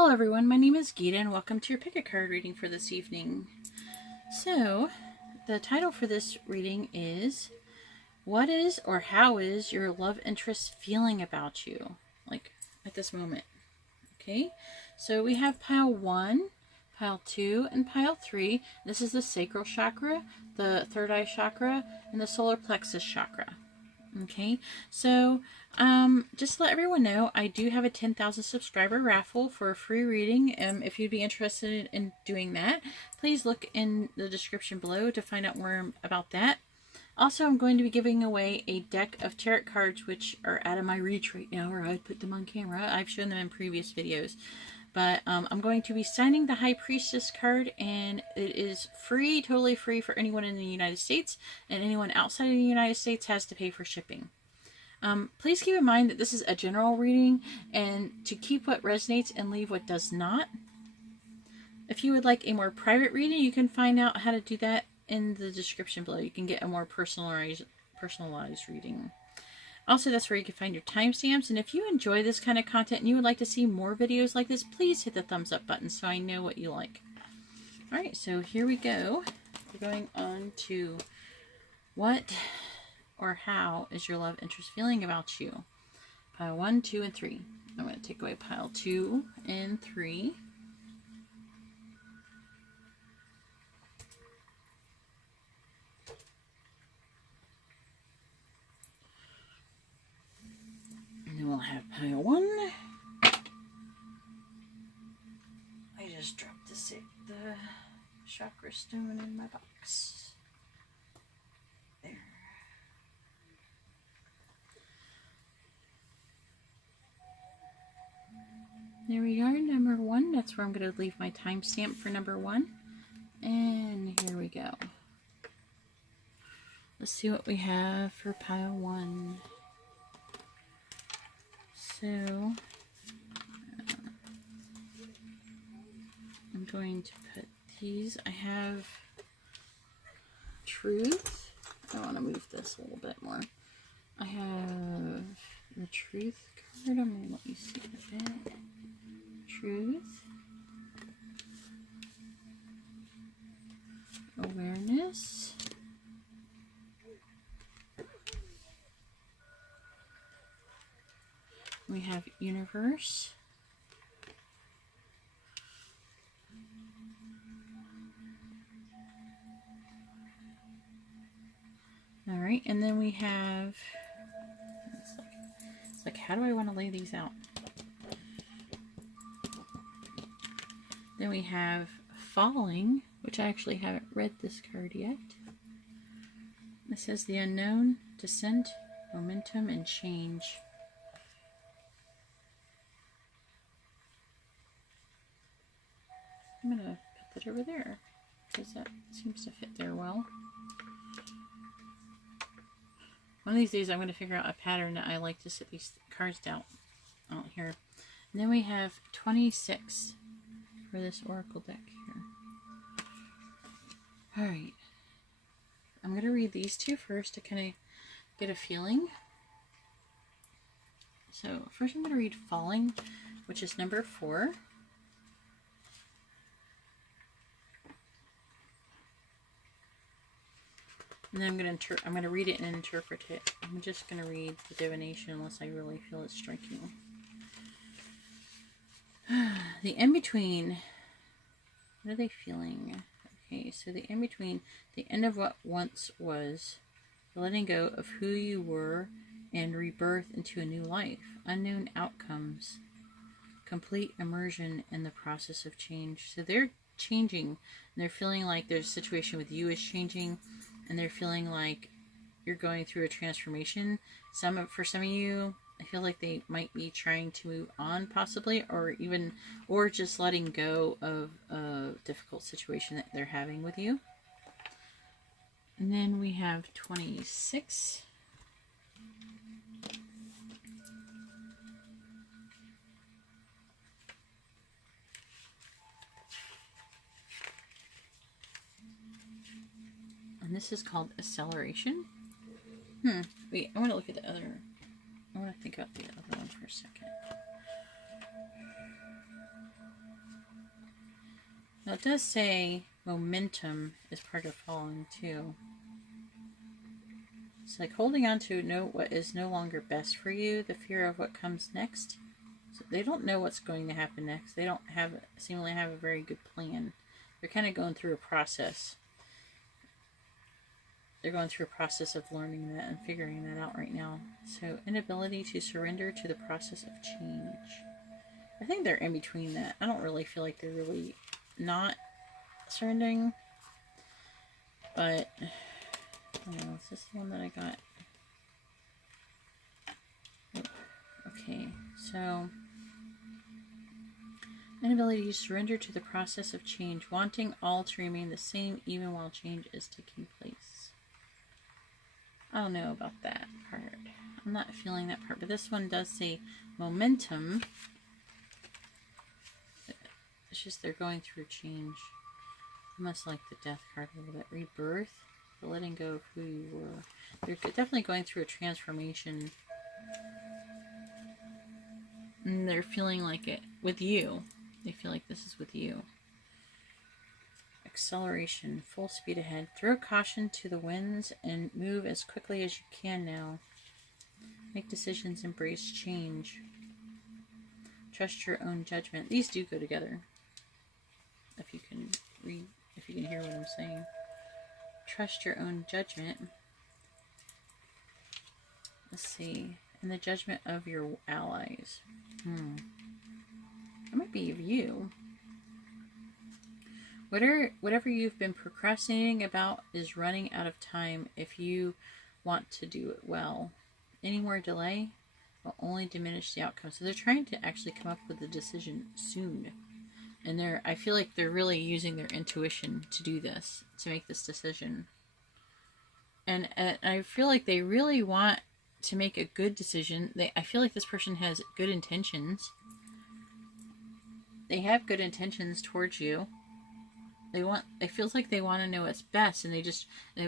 Hello everyone, my name is Geeta and welcome to your pick a card reading for this evening. So, the title for this reading is, what is or how is your love interest feeling about you? Like, at this moment. Okay, so we have pile 1, pile 2, and pile 3. This is the sacral chakra, the third eye chakra, and the solar plexus chakra. Okay, so just to let everyone know, I do have a 10,000 subscriber raffle for a free reading. If you'd be interested in doing that, please look in the description below to find out more about that. Also, I'm going to be giving away a deck of tarot cards which are out of my reach right now, or I'd put them on camera. I've shown them in previous videos. But I'm going to be signing the High Priestess card, and it is free, totally free for anyone in the United States, and anyone outside of the United States has to pay for shipping. Please keep in mind that this is a general reading, and to keep what resonates and leave what does not. If you would like a more private reading, you can find out how to do that in the description below. You can get a more personalized reading. Also, that's where you can find your timestamps. And if you enjoy this kind of content and you would like to see more videos like this, please hit the thumbs up button so I know what you like. Alright, so here we go. We're going on to what or how is your love interest feeling about you? Pile 1, 2, and 3. I'm going to take away pile 2 and 3. We'll have pile 1. I just dropped the chakra stone in my box. There. There we are, number 1. That's where I'm going to leave my timestamp for number 1. And here we go. Let's see what we have for pile 1. So, I'm going to put these. I have Truth. I want to move this a little bit more. I have the Truth card. I'm going to let you see a bit. Truth. Awareness. We have Universe. All right, and then we have, it's like, how do I want to lay these out? Then we have Falling, which I actually haven't read this card yet. It says the unknown, descent, momentum, and change. I'm going to put that over there because that seems to fit there well. One of these days I'm going to figure out a pattern that I like to sit these cards out here. And then we have 26 for this oracle deck here. Alright. I'm going to read these two first to kind of get a feeling. So first I'm going to read Falling, which is number 4. And then I'm going to read it and interpret it. I'm just going to read the divination unless I really feel it's striking. The in-between. What are they feeling? Okay, so the in-between, the end of what once was, the letting go of who you were and rebirth into a new life. Unknown outcomes. Complete immersion in the process of change. So they're changing, and they're feeling like their situation with you is changing. And they're feeling like you're going through a transformation. For some of you, I feel like they might be trying to move on possibly, or just letting go of a difficult situation that they're having with you. And then we have 26. And this is called Acceleration. Wait, I want to look at the other. I want to think about the other one for a second. Now it does say momentum is part of falling too. It's like holding on to what is no longer best for you, the fear of what comes next. So they don't know what's going to happen next. They don't seemingly have a very good plan. They're kind of going through a process. They're going through a process of learning that and figuring that out right now. So inability to surrender to the process of change. I think they're in between that. I don't really feel like they're really not surrendering. But, I don't know, is this the one that I got? Okay, so inability to surrender to the process of change, wanting all to remain the same even while change is taking place. I don't know about that part. I'm not feeling that part, but this one does say momentum. It's just they're going through change. I must like the death card a little bit. Rebirth, the letting go of who you were. They're definitely going through a transformation. And they're feeling like it with you. They feel like this is with you. Acceleration, full speed ahead. Throw caution to the winds and move as quickly as you can now. Make decisions, embrace change. Trust your own judgment. These do go together. If you can read, if you can hear what I'm saying. Trust your own judgment. Let's see. And the judgment of your allies. It might be of you. Whatever you've been procrastinating about is running out of time if you want to do it well. Any more delay will only diminish the outcome. So they're trying to actually come up with a decision soon. And I feel like they're really using their intuition to do this, to make this decision. And I feel like they really want to make a good decision. I feel like this person has good intentions. They have good intentions towards you. It feels like they want to know what's best, and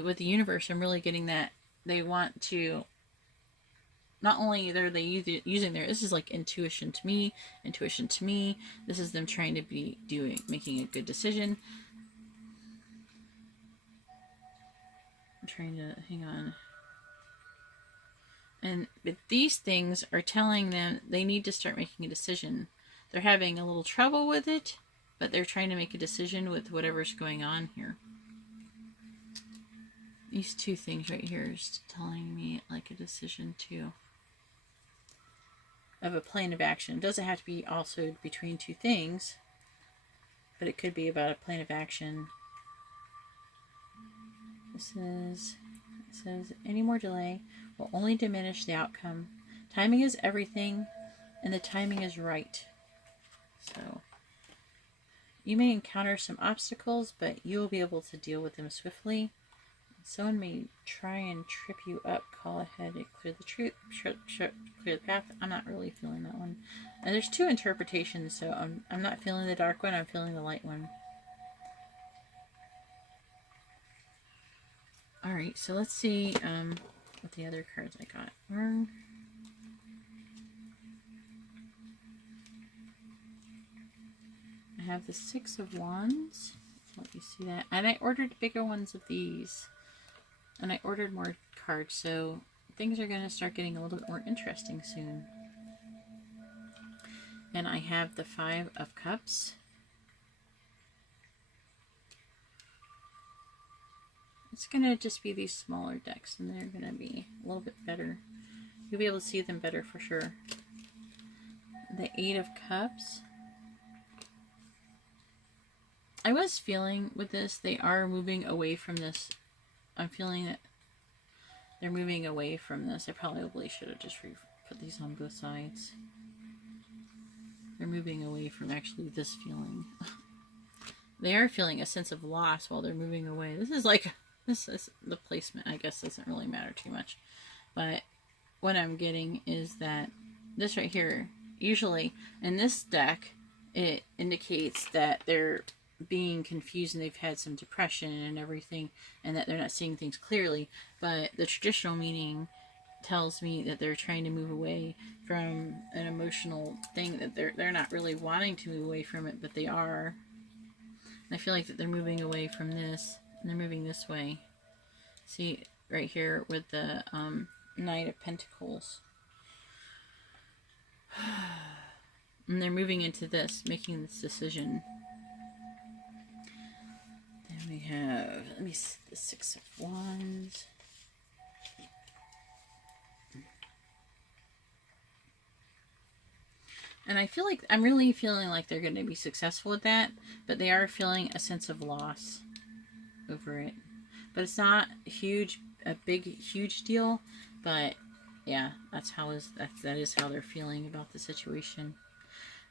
with the universe, I'm really getting that they want to, not only are they using this is like intuition to me, this is them trying to be making a good decision. I'm trying to, hang on. But these things are telling them they need to start making a decision. They're having a little trouble with it, but they're trying to make a decision with whatever's going on here. These two things right here is telling me like a decision too. Of a plan of action. It doesn't have to be also between two things, but it could be about a plan of action. It says, any more delay will only diminish the outcome. Timing is everything, and the timing is right. So, you may encounter some obstacles, but you will be able to deal with them swiftly. Someone may try and trip you up. Call ahead and clear the path. I'm not really feeling that one. And there's two interpretations, so I'm not feeling the dark one. I'm feeling the light one. All right, so let's see what the other cards I got were. I have the Six of Wands. Let you see that. And I ordered bigger ones of these. And I ordered more cards, so things are going to start getting a little bit more interesting soon. And I have the Five of Cups. It's going to just be these smaller decks, and they're going to be a little bit better. You'll be able to see them better for sure. The Eight of Cups. I was feeling with this, they are moving away from this. I'm feeling that they're moving away from this. I probably should have just put these on both sides. They're moving away from actually this feeling. They are feeling a sense of loss while they're moving away. This is the placement, I guess, doesn't really matter too much. But what I'm getting is that this right here, usually in this deck, it indicates that they're being confused and they've had some depression and everything, and that they're not seeing things clearly. But the traditional meaning tells me that they're trying to move away from an emotional thing that they're not really wanting to move away from it, but they are. I feel like that they're moving away from this, and they're moving this way. See, right here with the Knight of Pentacles. And they're moving into this, making this decision. Then we have, let me see, the Six of Wands. And I feel like, I'm really feeling like they're going to be successful with that, but they are feeling a sense of loss over it. But it's not huge, a big, huge deal, but yeah, that is how they're feeling about the situation.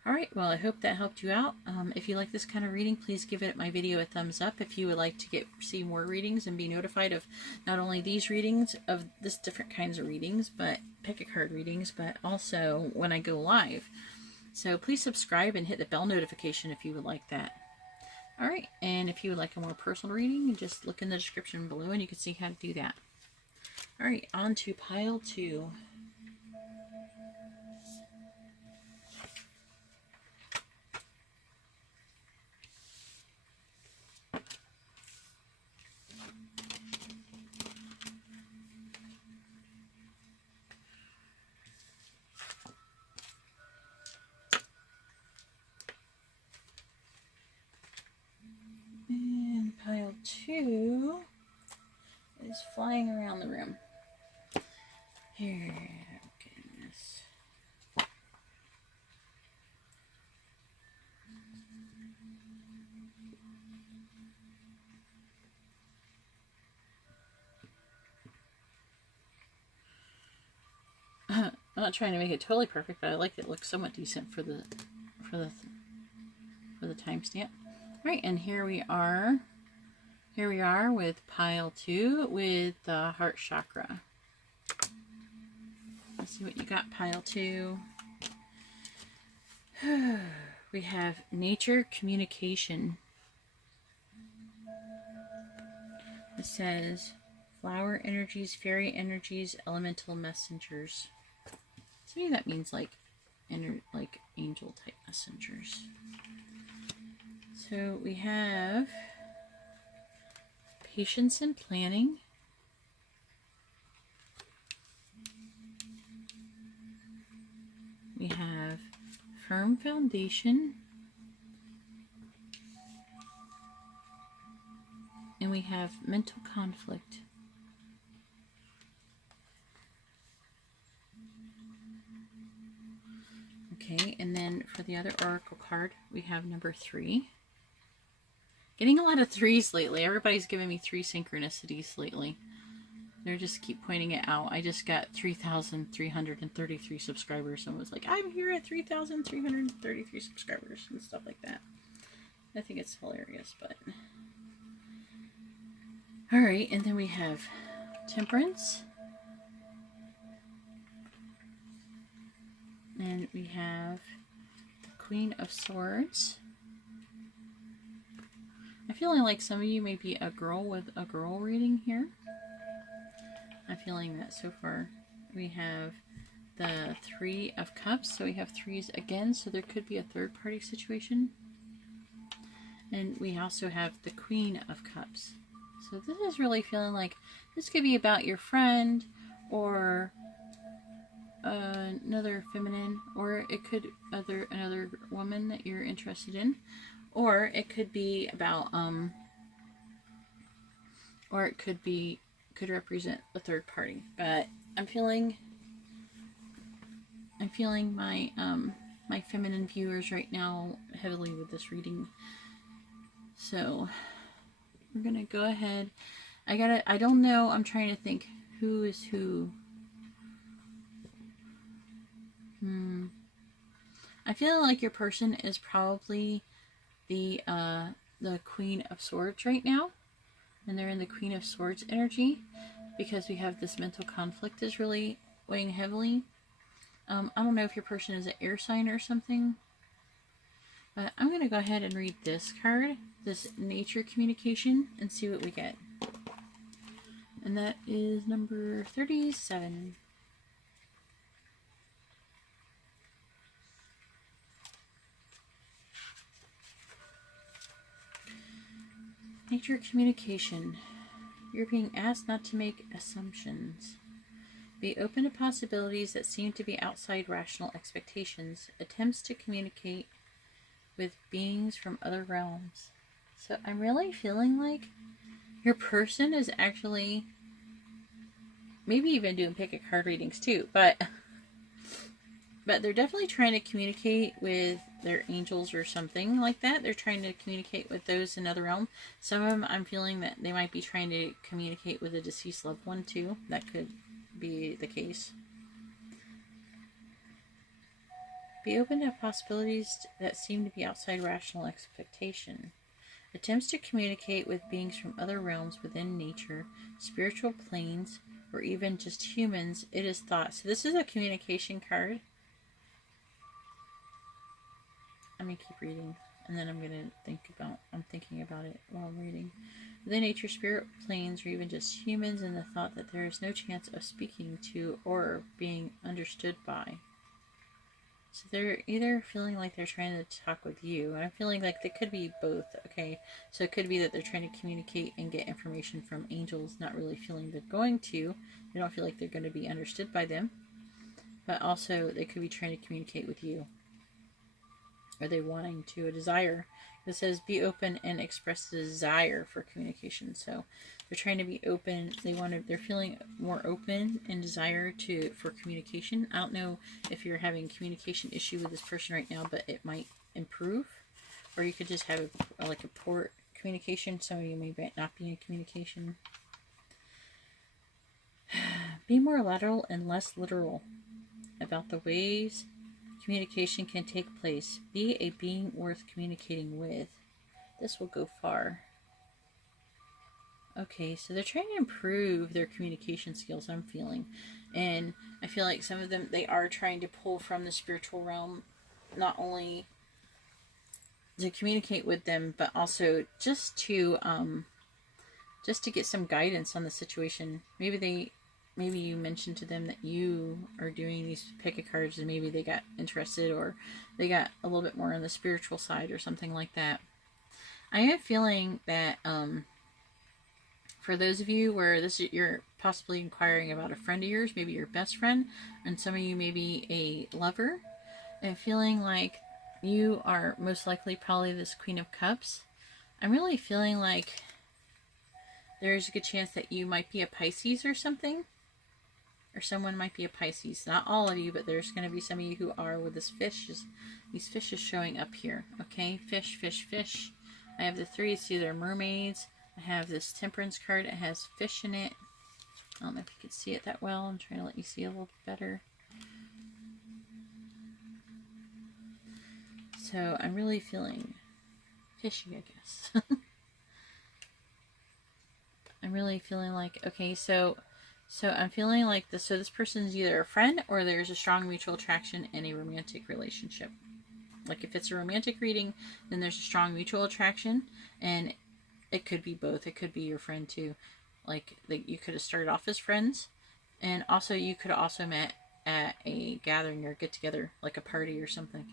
Alright, well, I hope that helped you out. If you like this kind of reading, please give my video a thumbs up. If you would like to see more readings and be notified of not only these readings, of this different kinds of readings, but pick a card readings, but also when I go live. So please subscribe and hit the bell notification if you would like that. Alright, and if you would like a more personal reading, just look in the description below and you can see how to do that. Alright, on to pile 2. And pile 2 is flying around the room. Here, goodness. I'm not trying to make it totally perfect, but I like it looks somewhat decent for the timestamp. Right, and here we are. Here we are with pile 2 with the heart chakra. Let's see what you got, pile 2. We have nature communication. It says flower energies, fairy energies, elemental messengers. So maybe that means like angel type messengers. So we have patience and planning. We have firm foundation. And we have mental conflict. Okay, and then for the other oracle card, we have number 3. Getting a lot of 3s lately. Everybody's giving me 3 synchronicities lately. They just keep pointing it out. I just got 3,333 subscribers. Someone was like, I'm here at 3,333 subscribers and stuff like that. I think it's hilarious, but... Alright, and then we have temperance. And we have the Queen of Swords. I'm feeling like some of you may be a girl with a girl reading here. I'm feeling that so far. We have the 3 of Cups, so we have 3s again, so there could be a third party situation. And we also have the Queen of Cups. So this is really feeling like this could be about your friend or another feminine, or it could another woman that you're interested in, or it could be about or it could represent a third party. But I'm feeling my my feminine viewers right now heavily with this reading. So we're gonna go ahead. I don't know, I'm trying to think who is who. I feel like your person is probably the Queen of Swords right now, and they're in the Queen of Swords energy because we have this mental conflict is really weighing heavily. I don't know if your person is an air sign or something, but I'm going to go ahead and read this card, this nature communication, and see what we get. And that is number 37. Nature communication. You're being asked not to make assumptions. Be open to possibilities that seem to be outside rational expectations. Attempts to communicate with beings from other realms. So I'm really feeling like your person is actually maybe even doing pick a card readings too, but they're definitely trying to communicate with their angels or something like that. They're trying to communicate with those in other realms. Some of them, I'm feeling that they might be trying to communicate with a deceased loved one too. That could be the case. Be open to possibilities that seem to be outside rational expectation. Attempts to communicate with beings from other realms within nature, spiritual planes, or even just humans, it is thought. So this is a communication card. I'm going to keep reading, and then I'm thinking about it while I'm reading. Within nature, spirit planes, or even just humans, in the thought that there is no chance of speaking to or being understood by. So they're either feeling like they're trying to talk with you, and I'm feeling like they could be both, okay? So it could be that they're trying to communicate and get information from angels, not really feeling they're going to. They don't feel like they're going to be understood by them. But also, they could be trying to communicate with you. Are they wanting to? A desire. It says be open and express the desire for communication. So they're trying to be open. They're feeling more open and desire for communication. I don't know if you're having a communication issue with this person right now, but it might improve. Or you could just have a poor communication. Some of you may not be in communication. Be more lateral and less literal about the ways communication can take place. Be a being worth communicating with. This will go far. Okay, so they're trying to improve their communication skills, I'm feeling. And I feel like some of them, they are trying to pull from the spiritual realm, not only to communicate with them, but also just to get some guidance on the situation. Maybe you mentioned to them that you are doing these pick-a cards, and maybe they got interested, or they got a little bit more on the spiritual side or something like that. I am feeling that for those of you where you're possibly inquiring about a friend of yours, maybe your best friend, and some of you may be a lover, and feeling like you are most likely probably this Queen of Cups. I'm really feeling like there's a good chance that you might be a Pisces or something. Or someone might be a Pisces. Not all of you, but there's going to be some of you who are with this fish. These fishes showing up here. Okay, fish, fish, fish. I have the three. See, they're mermaids. I have this Temperance card. It has fish in it. I don't know if you can see it that well. I'm trying to let you see a little better. So I'm really feeling fishy, I guess. I'm really feeling like, okay, so I'm feeling like this person's either a friend or there's a strong mutual attraction in a romantic relationship. Like if it's a romantic reading, then there's a strong mutual attraction, and it could be both. It could be your friend too. Like you could have started off as friends, and also you could have also met at a gathering or get together, like a party or something.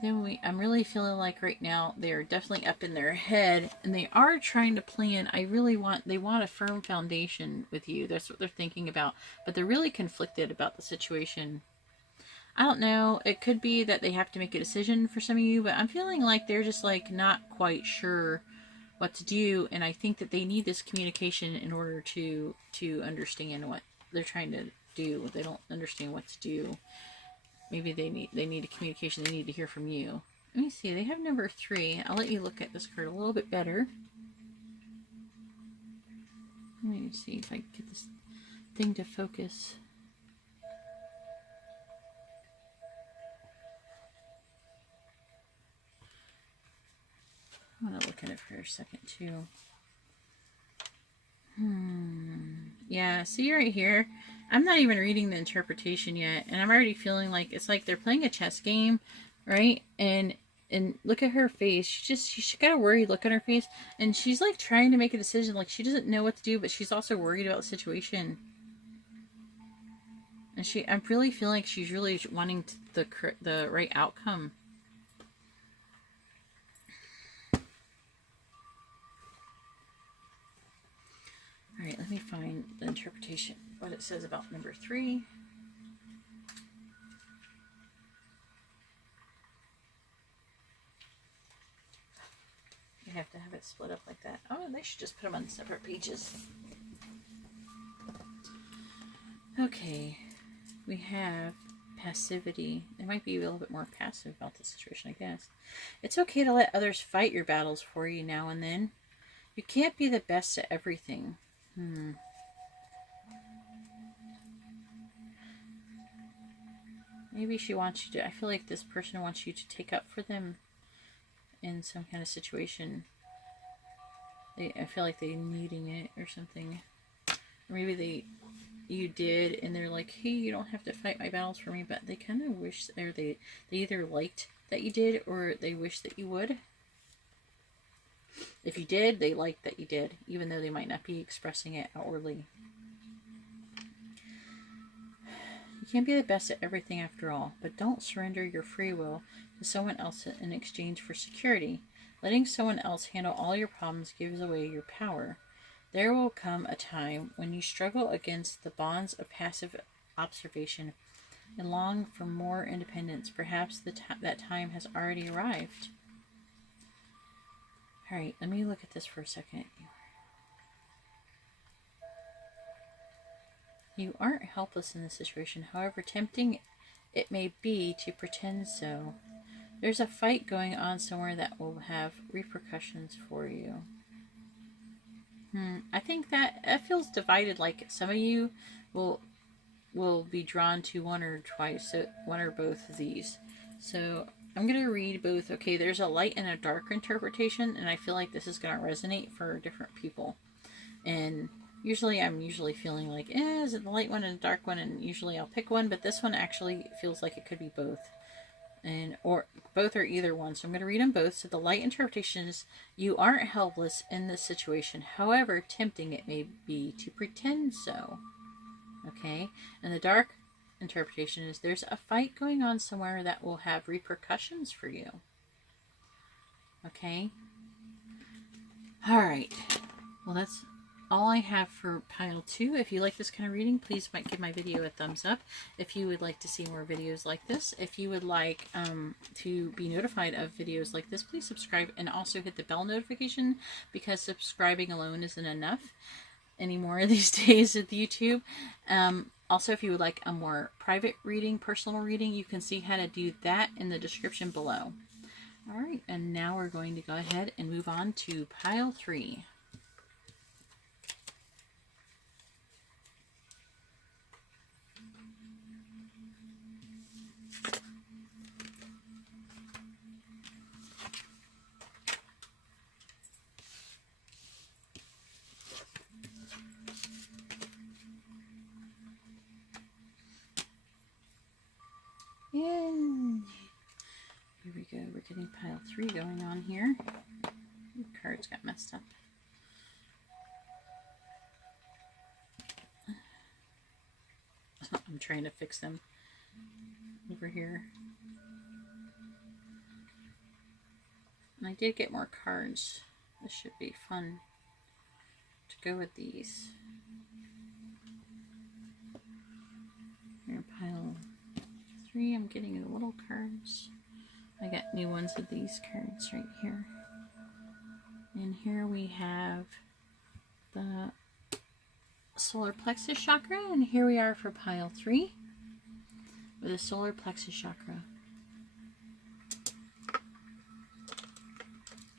Then I'm really feeling like right now they're definitely up in their head, and they are trying to plan. They want a firm foundation with you. That's what they're thinking about, but they're really conflicted about the situation. I don't know. It could be that they have to make a decision for some of you, but I'm feeling like they're just like not quite sure what to do, and I think that they need this communication in order to understand what they're trying to do. They don't understand what to do. Maybe they need a communication. They need to hear from you. Let me see. They have number 3. I'll let you look at this card a little bit better. Let me see if I can get this thing to focus. I'm going to look at it for a second too. Yeah, see right here, I'm not even reading the interpretation yet, and I'm already feeling like it's like they're playing a chess game, right? And look at her face. She's got a worried look on her face, and she's like trying to make a decision. Like she doesn't know what to do, but she's also worried about the situation. And I'm really feeling like she's really wanting the right outcome. find the interpretation, what it says about number 3. You have to have it split up like that. Oh, they should just put them on separate pages. Okay, we have passivity. They might be a little bit more passive about the situation, I guess. It's okay to let others fight your battles for you now and then. You can't be the best at everything. Maybe she wants you to, I feel like this person wants you to take up for them in some kind of situation. I feel like they're needing it or something. Or maybe you did, and they're like, hey, you don't have to fight my battles for me, but they kind of wish, or they either liked that you did, or they wish that you would. If you did, they liked that you did, even though they might not be expressing it outwardly. You can't be the best at everything after all, but don't surrender your free will to someone else in exchange for security. Letting someone else handle all your problems gives away your power. There will come a time when you struggle against the bonds of passive observation and long for more independence. Perhaps that time has already arrived. Alright, let me look at this for a second. You aren't helpless in this situation, however tempting it may be to pretend so. There's a fight going on somewhere that will have repercussions for you. I think that feels divided. Like some of you will be drawn to one or both of these. So I'm going to read both. Okay, there's a light and a dark interpretation, and I feel like this is going to resonate for different people. And I'm usually feeling like, is it the light one and the dark one? And usually I'll pick one, but this one actually feels like it could be both. Or both or either one. So I'm going to read them both. So the light interpretation is, you aren't helpless in this situation, however tempting it may be to pretend so. Okay? And the dark interpretation is, there's a fight going on somewhere that will have repercussions for you. Okay? Alright. Well, that's all I have for pile 2. If you like this kind of reading, please give my video a thumbs up. If you would like to see more videos like this, if you would like to be notified of videos like this, please subscribe and also hit the bell notification, because subscribing alone isn't enough anymore these days with YouTube. Also, if you would like a more private reading, personal reading, you can see how to do that in the description below. Alright, and now we're going to go ahead and move on to pile 3. And here we go. We're getting pile 3 going on here. The cards got messed up. I'm trying to fix them over here. And I did get more cards. This should be fun to go with these. Here, pile 3, I'm getting the little cards. I got new ones of these cards right here. And here we have the solar plexus chakra, and here we are for pile 3 with the solar plexus chakra.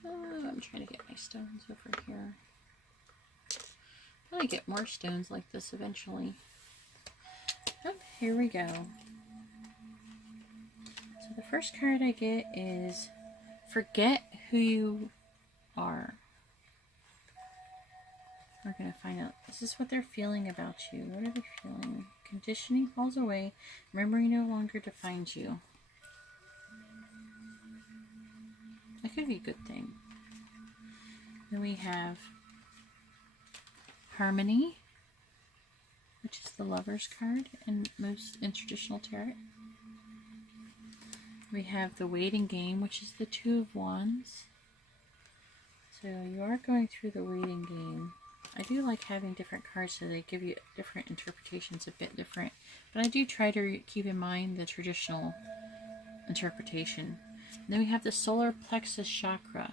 I'm trying to get my stones over here. Probably get more stones like this eventually. Oh, here we go. So the first card I get is forget who you are. We're going to find out. This is what they're feeling about you. What are they feeling? Conditioning falls away. Memory no longer defines you. That could be a good thing. Then we have Harmony, which is the Lover's card in traditional tarot. We have the Waiting Game, which is the Two of Wands. So you are going through the waiting game. I do like having different cards so they give you different interpretations, a bit different. But I do try to keep in mind the traditional interpretation. And then we have the solar plexus chakra.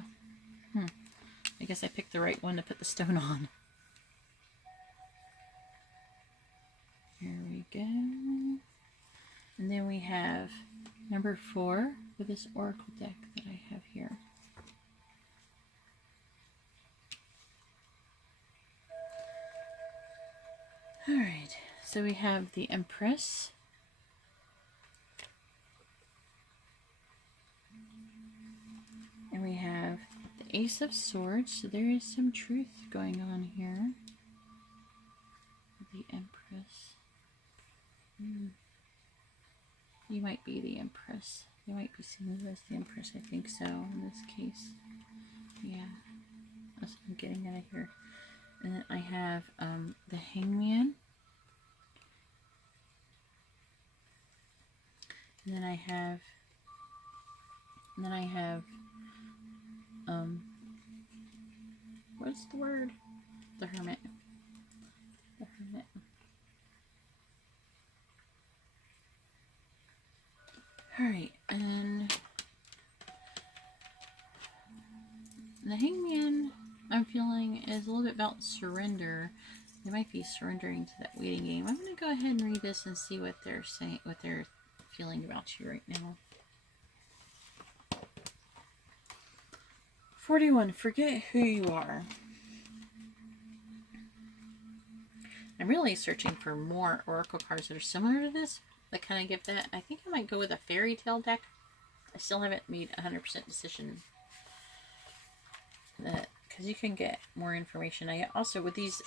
I guess I picked the right one to put the stone on. Here we go. And then we have number 4 with this oracle deck that I have here. Alright, so we have the Empress. And we have the Ace of Swords, so there is some truth going on here. The Empress. You might be the Empress. You might be seeing you as the Empress, I think so, in this case. Yeah, that's what I'm getting out of here. And then I have the Hangman. And then I have what's the word? The Hermit. The Hermit. Alright, and the Hangman, I'm feeling, is a little bit about surrender. They might be surrendering to that waiting game. I'm going to go ahead and read this and see what they're saying, what they're feeling about you right now. 41. Forget who you are. I'm really searching for more oracle cards that are similar to this, that kind of give that. I think I might go with a fairy tale deck. I still haven't made a 100% decision. That, because you can get more information. I also, with these,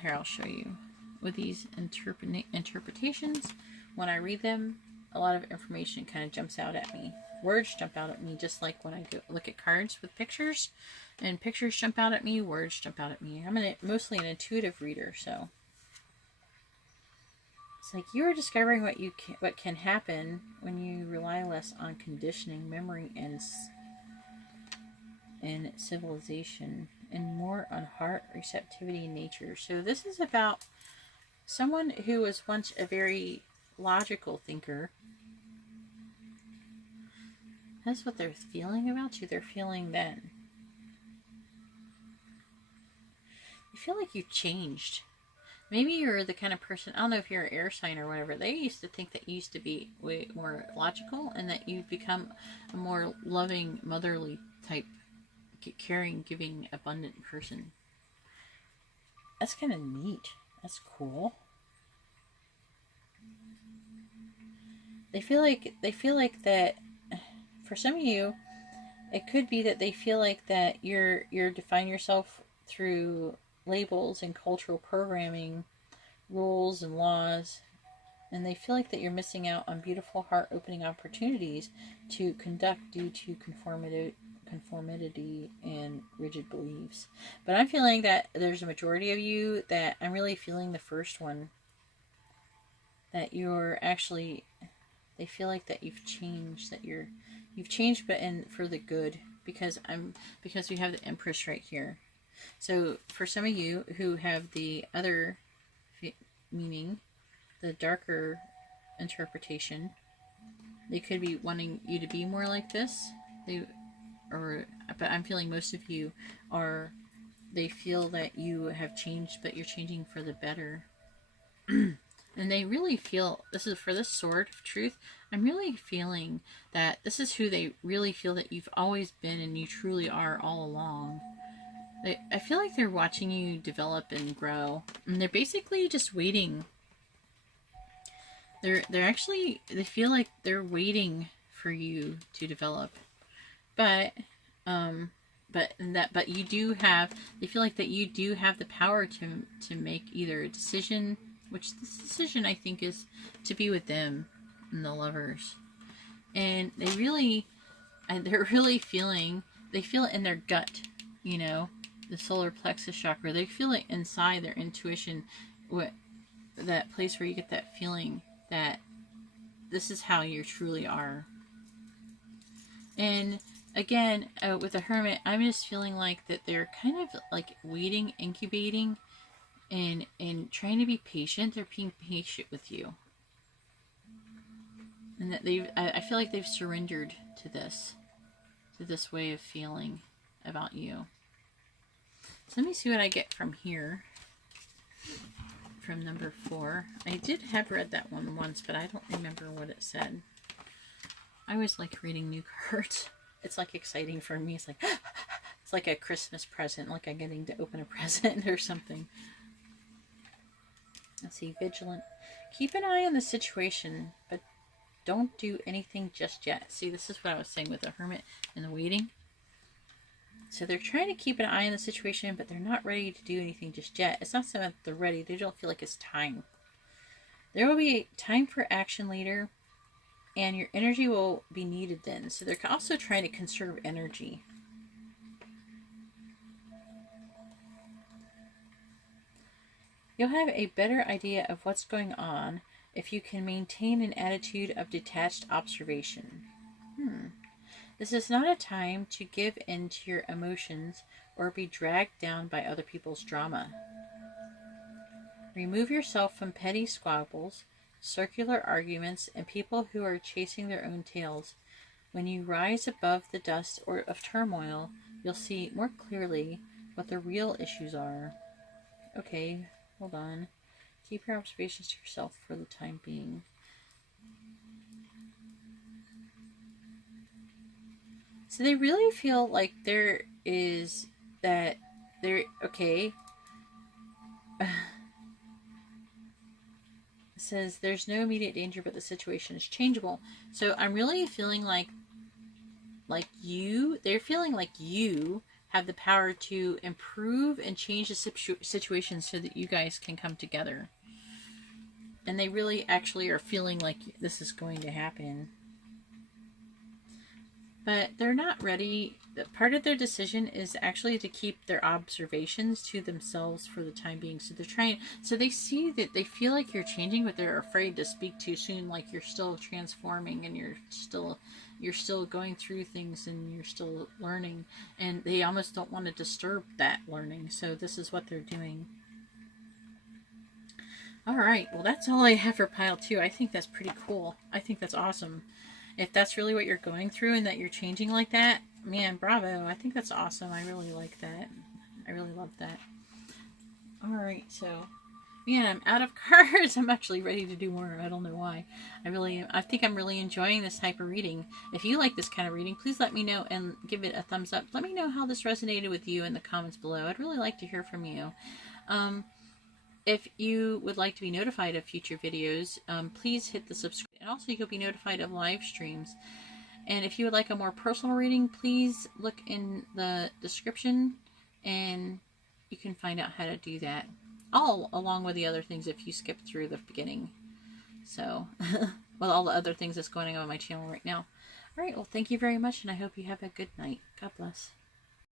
here I'll show you. With these interpretations, when I read them, a lot of information kind of jumps out at me. Words jump out at me, just like when I go look at cards with pictures, and pictures jump out at me, words jump out at me. I'm mostly an intuitive reader, so it's like you are discovering what can happen when you rely less on conditioning, memory, and civilization, and more on heart, receptivity, and nature. So this is about someone who was once a very logical thinker. That's what they're feeling about you. They're feeling then. You feel like you've changed. Maybe you're the kind of person, I don't know if you're an air sign or whatever, they used to think that you used to be way more logical, and that you've become a more loving, motherly type, caring, giving, abundant person. That's kind of neat. That's cool. They feel like that. For some of you, it could be that they feel like that you're defining yourself through labels and cultural programming, rules and laws, and they feel like that you're missing out on beautiful heart-opening opportunities to conduct due to conformity and rigid beliefs. But I'm feeling that there's a majority of you that I'm really feeling the first one, that you're actually, they feel like that you've changed, that you've changed, but for the good, because we have the Empress right here. So for some of you who have the other meaning, the darker interpretation, they could be wanting you to be more like this. But I'm feeling most of you are, they feel that you have changed, but you're changing for the better. And they really feel, this is for this sword of truth, I'm really feeling that this is who they really feel that you've always been and you truly are all along. I feel like they're watching you develop and grow, and they're basically just waiting. They're actually, they feel like they're waiting for you to develop. But you do have, they feel like that you do have the power to make either a decision, which this decision I think is to be with them and the lovers. And they're really feeling, they feel it in their gut, you know, the solar plexus chakra. They feel it inside their intuition, that place where you get that feeling that this is how you truly are. And again, with the Hermit, I'm just feeling like that they're kind of like waiting, incubating, and trying to be patient. They're being patient with you. And that I feel like they've surrendered to this way of feeling about you. So let me see what I get from here. From number 4. I did have read that one once, but I don't remember what it said. I always like reading new cards. It's like exciting for me. It's like a Christmas present, like I'm getting to open a present or something. Let's see, vigilant. Keep an eye on the situation, but don't do anything just yet. See, this is what I was saying with the Hermit and the waiting. So they're trying to keep an eye on the situation, but they're not ready to do anything just yet. It's not so that they're ready. They don't feel like it's time. There will be time for action later, and your energy will be needed then. So they're also trying to conserve energy. You'll have a better idea of what's going on if you can maintain an attitude of detached observation. This is not a time to give in to your emotions or be dragged down by other people's drama. Remove yourself from petty squabbles, circular arguments, and people who are chasing their own tails. When you rise above the dust of turmoil, you'll see more clearly what the real issues are. Okay, hold on. Keep your observations to yourself for the time being. So they really feel like there is that they're okay. It says there's no immediate danger, but the situation is changeable. So I'm really feeling like they're feeling like you have the power to improve and change the situation so that you guys can come together. And they really actually are feeling like this is going to happen. But they're not ready. Part of their decision is actually to keep their observations to themselves for the time being. So they're trying, so they see that they feel like you're changing, but they're afraid to speak too soon, like you're still transforming and you're still going through things and you're still learning. And they almost don't want to disturb that learning. So this is what they're doing. All right, well, that's all I have for pile 2. I think that's pretty cool. I think that's awesome. If that's really what you're going through and that you're changing like that, man, bravo. I think that's awesome. I really like that. I really love that. All right, so, man, I'm out of cards. I'm actually ready to do more. I don't know why. I think I'm really enjoying this type of reading. If you like this kind of reading, please let me know and give it a thumbs up. Let me know how this resonated with you in the comments below. I'd really like to hear from you. If you would like to be notified of future videos, please hit the subscribe. And also you'll be notified of live streams. And if you would like a more personal reading, please look in the description and you can find out how to do that. All along with the other things if you skip through the beginning. So, well, all the other things that's going on my channel right now. All right, well, thank you very much, and I hope you have a good night. God bless.